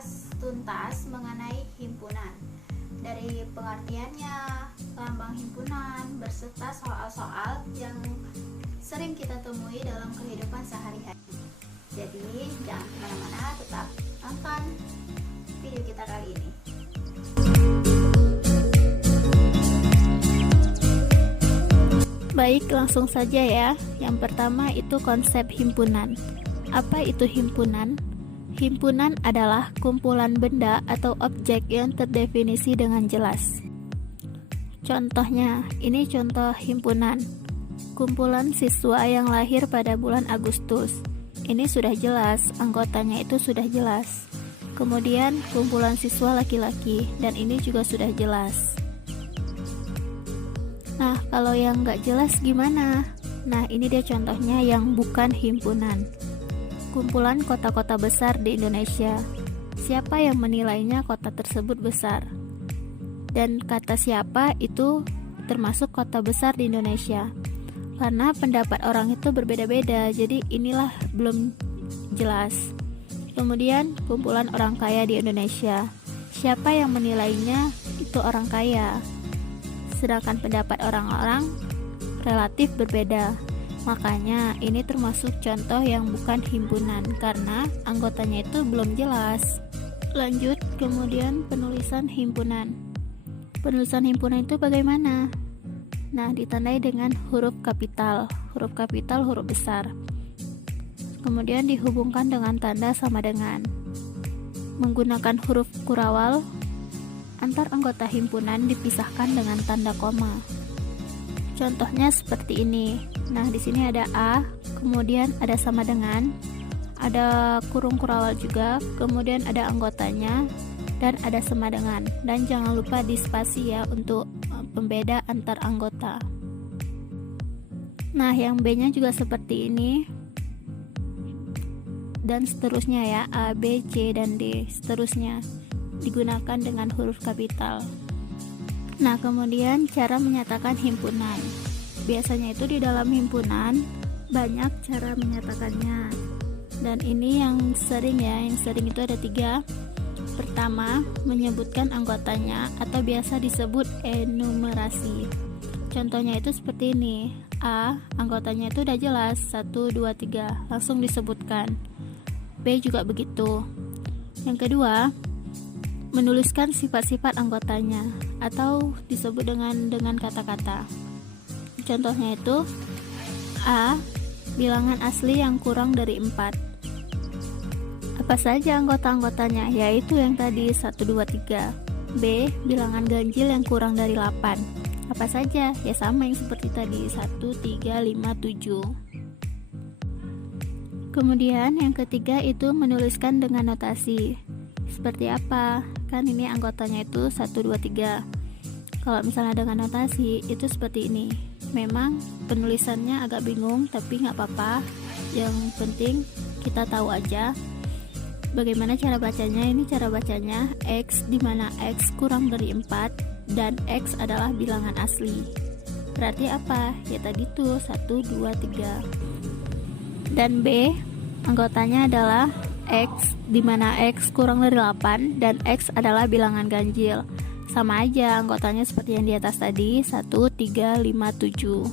membahas tuntas mengenai himpunan, dari pengertiannya, lambang himpunan, beserta soal-soal yang sering kita temui dalam kehidupan sehari-hari. Jadi jangan kemana-mana, tetap nonton video kita kali ini. Baik, langsung saja ya. Yang pertama itu konsep himpunan. Apa itu himpunan? Himpunan adalah kumpulan benda atau objek yang terdefinisi dengan jelas. Contohnya, ini contoh himpunan. Kumpulan siswa yang lahir pada bulan Agustus. Ini sudah jelas, anggotanya itu sudah jelas. Kemudian kumpulan siswa laki-laki, dan ini juga sudah jelas. Nah, kalau yang nggak jelas gimana? Nah, ini dia contohnya yang bukan himpunan. Kumpulan kota-kota besar di Indonesia. Siapa yang menilainya kota tersebut besar? Dan kata siapa itu termasuk kota besar di Indonesia. Karena pendapat orang itu berbeda-beda, jadi inilah belum jelas. Kemudian kumpulan orang kaya di Indonesia. Siapa yang menilainya itu orang kaya. Sedangkan pendapat orang-orang relatif berbeda. Makanya ini termasuk contoh yang bukan himpunan karena anggotanya itu belum jelas. Lanjut, kemudian penulisan himpunan. Penulisan himpunan itu bagaimana? Nah, ditandai dengan huruf kapital, huruf besar. Kemudian dihubungkan dengan tanda sama dengan. Menggunakan huruf kurawal, antar anggota himpunan dipisahkan dengan tanda koma. Contohnya seperti ini. Nah, di sini ada A, kemudian ada sama dengan, ada kurung kurawal juga, kemudian ada anggotanya, dan ada sama dengan. Dan jangan lupa di spasi ya untuk pembeda antar anggota. Nah, yang B-nya juga seperti ini. Dan seterusnya ya, A, B, C, dan D, seterusnya. Digunakan dengan huruf kapital. Nah, kemudian cara menyatakan himpunan. Biasanya itu di dalam himpunan banyak cara menyatakannya. Dan ini yang sering ya, yang sering itu ada 3. Pertama, menyebutkan anggotanya atau biasa disebut enumerasi. Contohnya itu seperti ini. A, anggotanya itu udah jelas, 1, 2, 3, langsung disebutkan. B juga begitu. Yang kedua, menuliskan sifat-sifat anggotanya atau disebut dengan kata-kata. Contohnya itu A, bilangan asli yang kurang dari 4. Apa saja anggota-anggotanya? Yaitu yang tadi 1, 2, 3. B, bilangan ganjil yang kurang dari 8. Apa saja? Ya sama yang seperti tadi, 1, 3, 5, 7. Kemudian yang ketiga itu menuliskan dengan notasi. Seperti apa? Kan ini anggotanya itu 1, 2, 3. Kalau misalnya dengan notasi itu seperti ini. Memang penulisannya agak bingung, tapi nggak apa-apa. Yang penting kita tahu aja bagaimana cara bacanya. Ini cara bacanya X, dimana X kurang dari 4 dan X adalah bilangan asli. Berarti apa? Ya tadi tuh 1, 2, 3. Dan B, anggotanya adalah X, dimana X kurang dari 8 dan X adalah bilangan ganjil. Sama aja anggotanya seperti yang di atas tadi, 1, 3, 5, 7.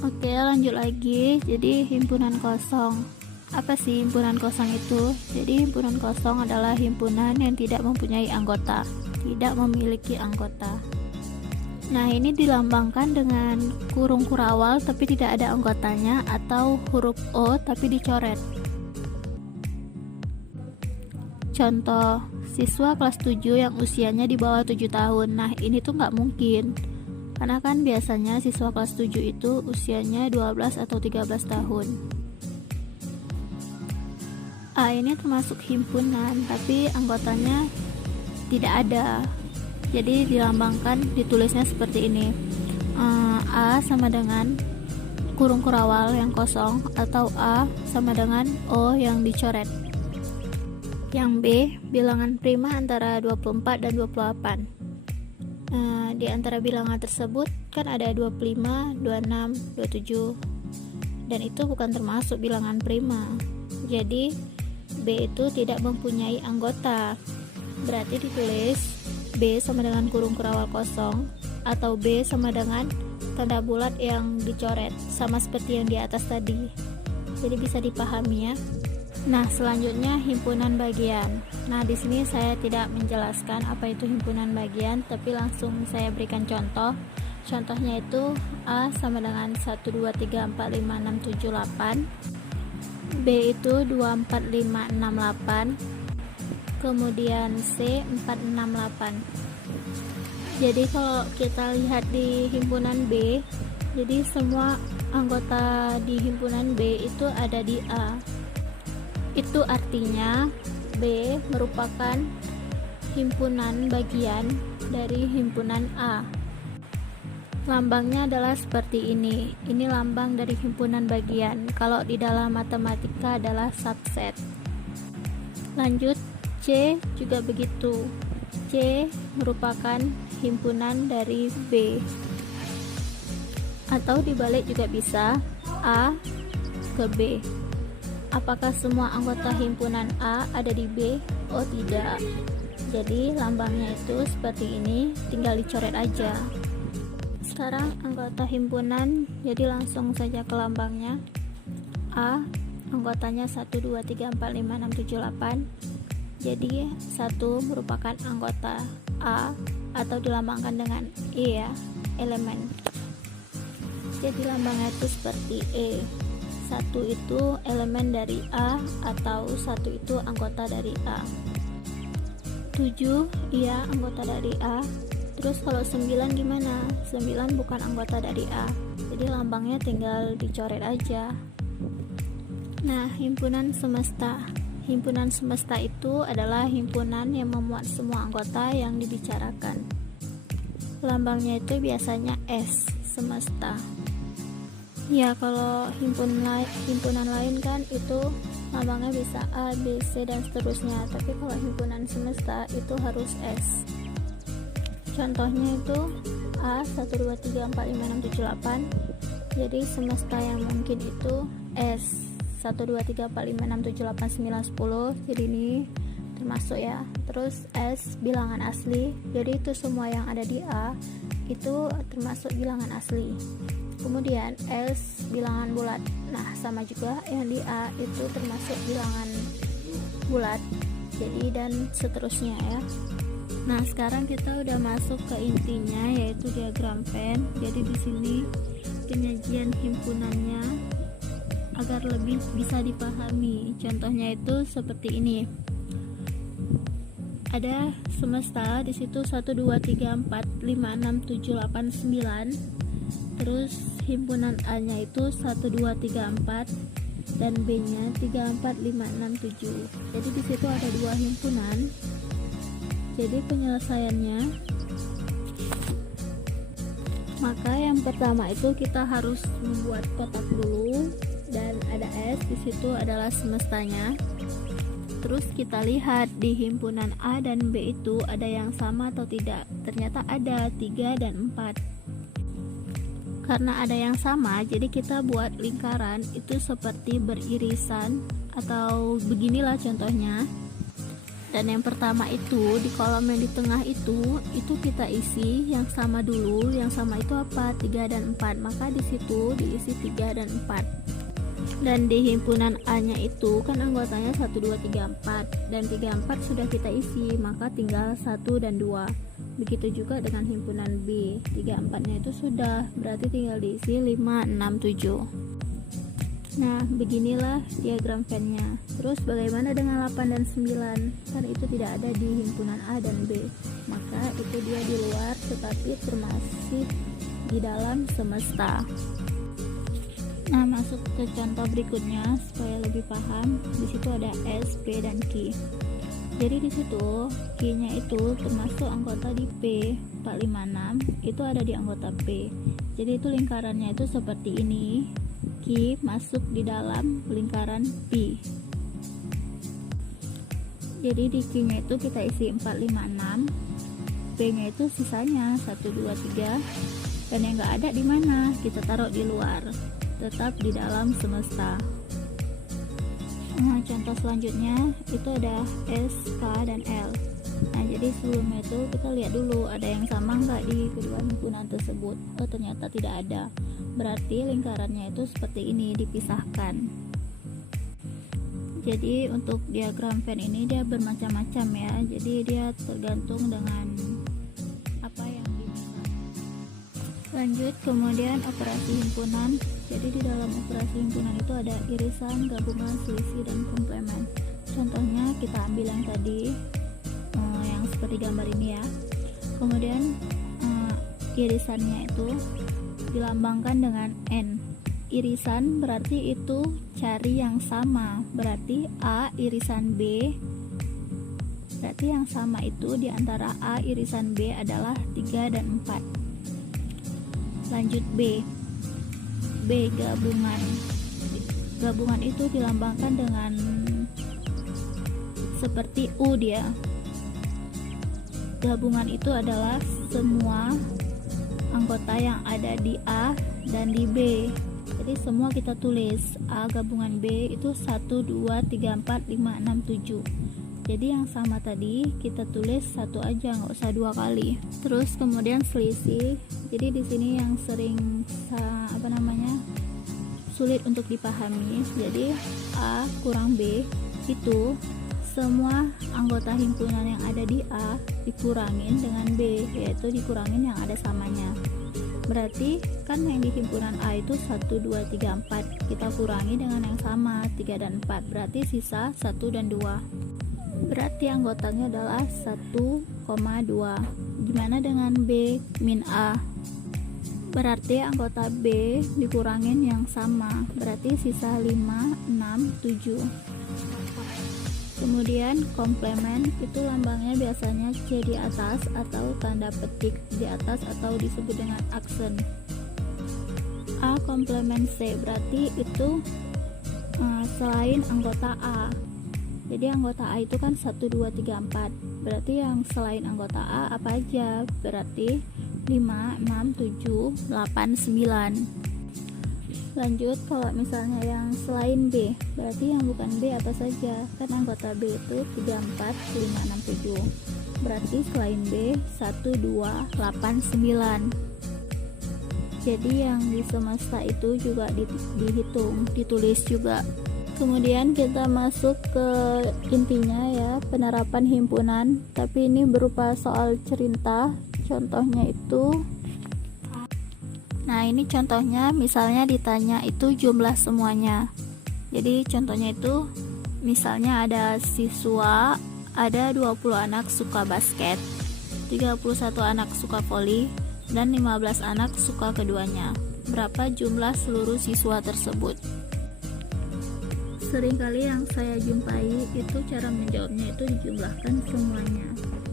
Oke, lanjut lagi. Jadi himpunan kosong. Apa sih himpunan kosong itu? Jadi himpunan kosong adalah himpunan yang tidak mempunyai anggota, tidak memiliki anggota. Nah, ini dilambangkan dengan kurung kurawal tapi tidak ada anggotanya, atau huruf O tapi dicoret. Contoh, siswa kelas 7 yang usianya di bawah 7 tahun. Nah, ini tuh nggak mungkin. Karena kan biasanya siswa kelas 7 itu usianya 12 atau 13 tahun. A ini termasuk himpunan, tapi anggotanya tidak ada. Jadi dilambangkan, ditulisnya seperti ini. A sama dengan kurung kurawal yang kosong, atau A sama dengan O yang dicoret. Yang B, bilangan prima antara 24 dan 28. Di antara bilangan tersebut kan ada 25, 26, 27, dan itu bukan termasuk bilangan prima. Jadi B itu tidak mempunyai anggota. berarti ditulis B sama dengan kurung kurawal kosong, atau B sama dengan tanda bulat yang dicoret, sama seperti yang di atas tadi. Jadi bisa dipahami ya. Nah, selanjutnya himpunan bagian. Nah, di sini saya tidak menjelaskan apa itu himpunan bagian, tapi langsung saya berikan contoh. Contohnya itu A sama dengan 1 2 3 4 5 6 7 8. B itu 2 4 5 6 8. Kemudian C 4 6 8. Jadi kalau kita lihat di himpunan B, jadi semua anggota di himpunan B itu ada di A. Itu artinya B merupakan himpunan bagian dari himpunan A. Lambangnya adalah seperti ini. Ini lambang dari himpunan bagian. Kalau di dalam matematika adalah subset. Lanjut, C juga begitu. C merupakan himpunan dari B. Atau dibalik juga bisa, A ke B. Apakah semua anggota himpunan A ada di B? Oh tidak. Jadi lambangnya itu seperti ini, tinggal dicoret aja. Sekarang anggota himpunan, jadi langsung saja ke lambangnya. A, anggotanya 1 2 3 4 5 6 7 8. Jadi 1 merupakan anggota A atau dilambangkan dengan E ya, elemen. Jadi lambangnya itu seperti E. 1 itu elemen dari A atau 1 itu anggota dari A. 7 iya anggota dari A. Terus kalau 9 gimana? 9 bukan anggota dari A. Jadi lambangnya tinggal dicoret aja. Nah, himpunan semesta. Himpunan semesta itu adalah himpunan yang memuat semua anggota yang dibicarakan. Lambangnya itu biasanya S, semesta. Ya, kalau himpunan lain kan itu lambangnya bisa A, B, C, dan seterusnya. Tapi kalau himpunan semesta itu harus S. Contohnya itu A, 1, 2, 3, 4, 5, 6, 7, 8. Jadi semesta yang mungkin itu S. 1, 2, 3, 4, 5, 6, 7, 8, 9, 10. Jadi ini termasuk ya. Terus S bilangan asli. Jadi itu semua yang ada di A itu termasuk bilangan asli. Kemudian S bilangan bulat. Nah, sama juga yang di A itu termasuk bilangan bulat. Jadi dan seterusnya ya. Nah, sekarang kita udah masuk ke intinya, yaitu diagram Venn. Jadi di sini penyajian himpunannya agar lebih bisa dipahami. Contohnya itu seperti ini. Ada semesta di situ 1 2 3 4 5 6 7 8 9. Terus himpunan A-nya itu 1 2 3 4 dan B-nya 3 4 5 6 7. Jadi di situ ada dua himpunan. Jadi penyelesaiannya, maka yang pertama itu kita harus membuat kotak dulu. Dan ada S, di situ adalah semestanya. Terus kita lihat di himpunan A dan B itu ada yang sama atau tidak. Ternyata ada 3 dan 4. Karena ada yang sama, jadi kita buat lingkaran itu seperti beririsan atau beginilah contohnya. Dan yang pertama itu di kolom yang di tengah itu kita isi yang sama dulu. Yang sama itu apa? 3 dan 4. Maka di situ diisi 3 dan 4. Dan di himpunan A-nya itu kan anggotanya 1 2 3 4 dan 3 4 sudah kita isi, maka tinggal 1 dan 2. Begitu juga dengan himpunan B. 3 4-nya itu sudah, berarti tinggal diisi 5 6 7. Nah, beginilah diagram Venn-nya. Terus bagaimana dengan 8 dan 9? Kan itu tidak ada di himpunan A dan B. Maka itu dia di luar tetapi termasuk di dalam semesta. Nah, masuk ke contoh berikutnya supaya lebih paham. Di situ ada S, P, dan Q. Jadi di situ Q-nya itu termasuk anggota di P. 4, 5, 6 itu ada di anggota P. Jadi itu lingkarannya itu seperti ini. Q masuk di dalam lingkaran P. Jadi di Q-nya itu kita isi 4, 5, 6. P-nya itu sisanya 1, 2, 3. Dan yang nggak ada di mana? Kita taruh di luar. Tetap di dalam semesta. Nah, contoh selanjutnya itu ada S, K, dan L. Nah, jadi sebelumnya itu kita lihat dulu ada yang sama nggak di kedua himpunan tersebut. Oh, ternyata tidak ada. Berarti lingkarannya itu seperti ini, dipisahkan. Jadi untuk diagram Venn ini dia bermacam-macam ya. Jadi dia tergantung dengan apa yang diminta. Lanjut, kemudian operasi himpunan. Jadi di dalam operasi himpunan itu ada irisan, gabungan, selisih, dan komplemen. Contohnya kita ambil yang tadi, yang seperti gambar ini ya. Kemudian irisannya itu dilambangkan dengan N. Irisan berarti itu cari yang sama, berarti A irisan B, berarti yang sama itu di antara A irisan B adalah 3 dan 4. Lanjut B gabungan. Gabungan itu dilambangkan dengan seperti U dia. Gabungan itu adalah semua anggota yang ada di A dan di B. Jadi semua kita tulis A gabungan B itu 1, 2, 3, 4, 5, 6, 7. Jadi yang sama tadi kita tulis satu aja, nggak usah 2 kali. Terus kemudian selisih. Jadi di sini yang sering sulit untuk dipahami. Jadi A kurang B itu semua anggota himpunan yang ada di A dikurangin dengan B, yaitu dikurangin yang ada samanya. Berarti kan yang di himpunan A itu 1, 2, 3, 4, kita kurangi dengan yang sama 3 dan 4, berarti sisa 1 dan 2. Berarti anggotanya adalah 1,2. Gimana dengan B min A? Berarti anggota B dikurangin yang sama, berarti sisa 5, 6, 7. Kemudian komplemen itu lambangnya biasanya C di atas atau tanda petik di atas atau disebut dengan aksen. A komplemen C berarti itu selain anggota A. Jadi anggota A itu kan 1, 2, 3, 4. Berarti yang selain anggota A apa aja? Berarti 5, 6, 7, 8, 9. Lanjut, kalau misalnya yang selain B, berarti yang bukan B apa saja? Kan anggota B itu 3, 4, 5, 6, 7. Berarti selain B 1, 2, 8, 9. Jadi yang di semesta itu juga dihitung, ditulis juga. Kemudian kita masuk ke intinya ya, penerapan himpunan. Tapi ini berupa soal cerita. Contohnya itu, nah ini contohnya misalnya ditanya itu jumlah semuanya. Jadi contohnya itu misalnya ada siswa, ada 20 anak suka basket, 31 anak suka voli, dan 15 anak suka keduanya. Berapa jumlah seluruh siswa tersebut? Seringkali yang saya jumpai itu cara menjawabnya itu dijumlahkan semuanya.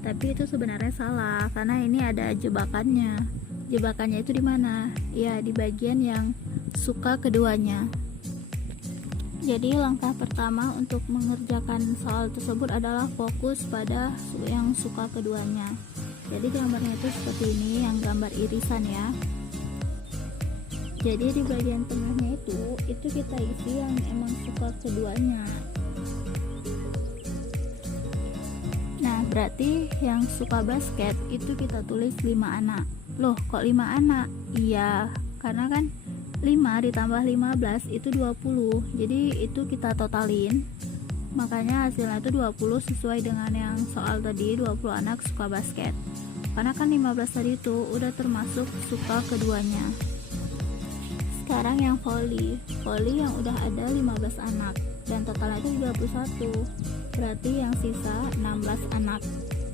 Tapi itu sebenarnya salah karena ini ada jebakannya. Jebakannya itu di mana? Ya, di bagian yang suka keduanya. Jadi langkah pertama untuk mengerjakan soal tersebut adalah fokus pada yang suka keduanya. Jadi gambarnya itu seperti ini, yang gambar irisan ya. Jadi di bagian tengahnya itu kita isi yang emang suka keduanya. Nah, berarti yang suka basket itu kita tulis 5 anak. Loh, kok 5 anak? Iya, karena kan 5 ditambah 15 itu 20. Jadi itu kita totalin. Makanya hasilnya itu 20 sesuai dengan yang soal tadi, 20 anak suka basket. Karena kan 15 tadi itu udah termasuk suka keduanya. Sekarang yang voli yang udah ada 15 anak dan totalnya itu 21. Berarti yang sisa 16 anak.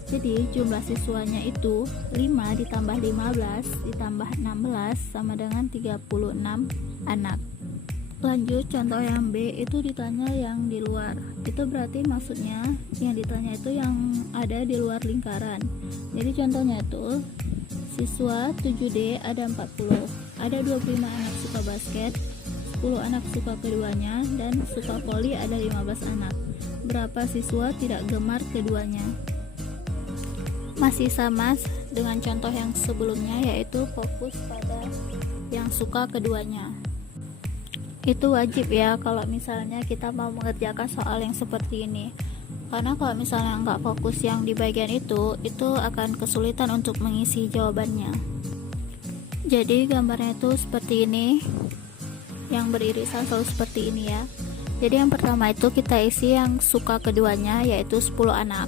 Jadi jumlah siswanya itu 5 ditambah 15 ditambah 16 sama dengan 36 anak. Lanjut contoh yang B, itu ditanya yang di luar. Itu berarti maksudnya yang ditanya itu yang ada di luar lingkaran. Jadi contohnya itu siswa 7D ada 40, ada 25 anak suka basket, 10 anak suka keduanya, dan suka voli ada 15 anak. Berapa siswa tidak gemar keduanya? Masih sama dengan contoh yang sebelumnya, yaitu fokus pada yang suka keduanya. Itu wajib ya kalau misalnya kita mau mengerjakan soal yang seperti ini. Karena kalau misalnya nggak fokus yang di bagian itu akan kesulitan untuk mengisi jawabannya. Jadi gambarnya itu seperti ini, yang beririsan selalu seperti ini ya. Jadi yang pertama itu kita isi yang suka keduanya, yaitu 10 anak.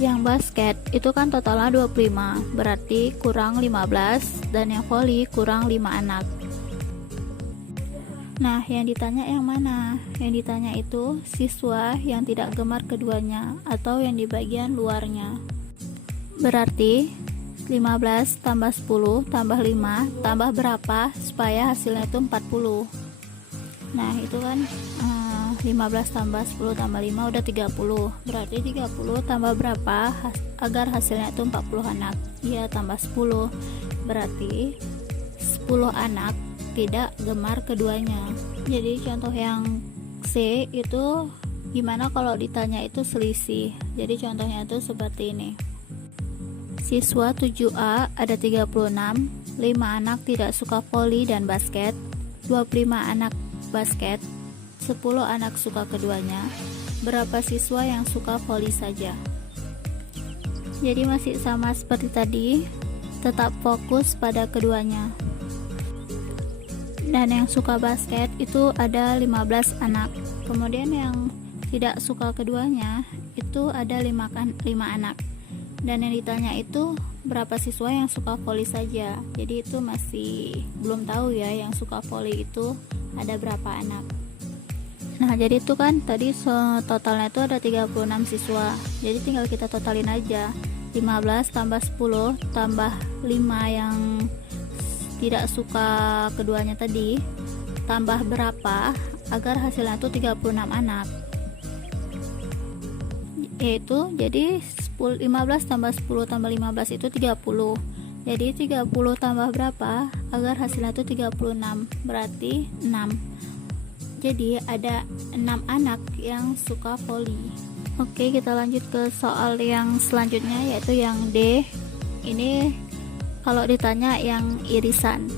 Yang basket itu kan totalnya 25, berarti kurang 15, dan yang voli kurang 5 anak. Nah, yang ditanya yang mana? Yang ditanya itu siswa yang tidak gemar keduanya atau yang di bagian luarnya. Berarti 15 tambah 10 tambah 5 tambah berapa supaya hasilnya itu 40. Nah, itu kan 15 tambah 10 tambah 5 udah 30. Berarti 30 tambah berapa agar hasilnya itu 40 anak? Iya, tambah 10. Berarti 10 anak tidak gemar keduanya. Jadi contoh yang C itu gimana kalau ditanya itu selisih. Jadi contohnya itu seperti ini. Siswa 7A ada 36, 5 anak tidak suka voli dan basket, 25 anak basket, 10 anak suka keduanya. Berapa siswa yang suka voli saja? Jadi masih sama seperti tadi, tetap fokus pada keduanya. Dan yang suka basket itu ada 15 anak. Kemudian yang tidak suka keduanya itu ada 5 anak. Dan yang ditanya itu berapa siswa yang suka voli saja. Jadi itu masih belum tahu ya, yang suka voli itu ada berapa anak. Nah, jadi itu kan tadi totalnya itu ada 36 siswa. Jadi tinggal kita totalin aja. 15 tambah 10 tambah 5 yang tidak suka keduanya tadi, tambah berapa agar hasilnya itu 36 anak. Yaitu jadi 15 tambah 10 tambah 15 itu 30. Jadi 30 tambah berapa agar hasilnya itu 36, berarti 6. Jadi ada 6 anak yang suka voli. Oke, kita lanjut ke soal yang selanjutnya, yaitu yang D. Ini kalau ditanya yang irisan,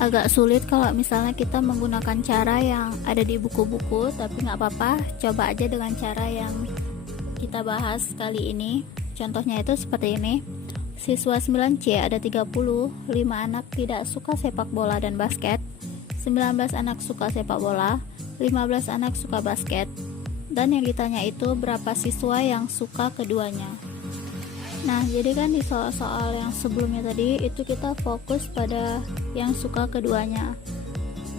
agak sulit kalau misalnya kita menggunakan cara yang ada di buku-buku, tapi nggak apa-apa, coba aja dengan cara yang kita bahas kali ini. Contohnya itu seperti ini. Siswa 9C ada 30, 5 anak tidak suka sepak bola dan basket, 19 anak suka sepak bola, 15 anak suka basket, dan yang ditanya itu berapa siswa yang suka keduanya. Nah, jadi kan di soal-soal yang sebelumnya tadi itu kita fokus pada yang suka keduanya.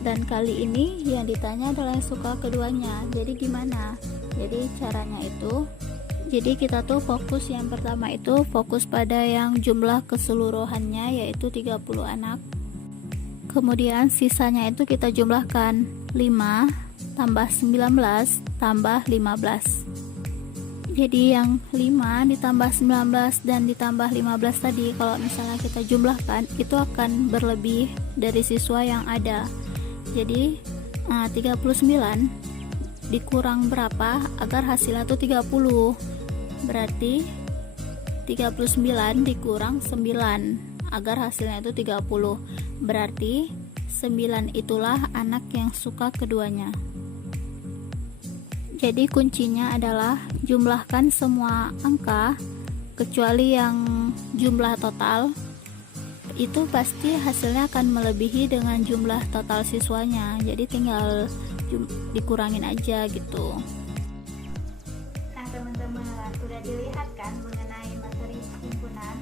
Dan kali ini yang ditanya adalah yang suka keduanya. Jadi gimana? Jadi caranya itu, jadi kita tuh fokus yang pertama itu fokus pada yang jumlah keseluruhannya, yaitu 30 anak. Kemudian sisanya itu kita jumlahkan 5 tambah 19 tambah 15. Jadi yang 5 ditambah 19 dan ditambah 15 tadi, kalau misalnya kita jumlahkan itu akan berlebih dari siswa yang ada. Jadi 39 dikurang berapa agar hasilnya itu 30. Berarti 39 dikurang 9 agar hasilnya itu 30. Berarti 9 itulah anak yang suka keduanya. Jadi kuncinya adalah jumlahkan semua angka kecuali yang jumlah total, itu pasti hasilnya akan melebihi dengan jumlah total siswanya. Jadi tinggal dikurangin aja gitu. Nah, teman-teman udah dilihat kan mengenai materi himpunan.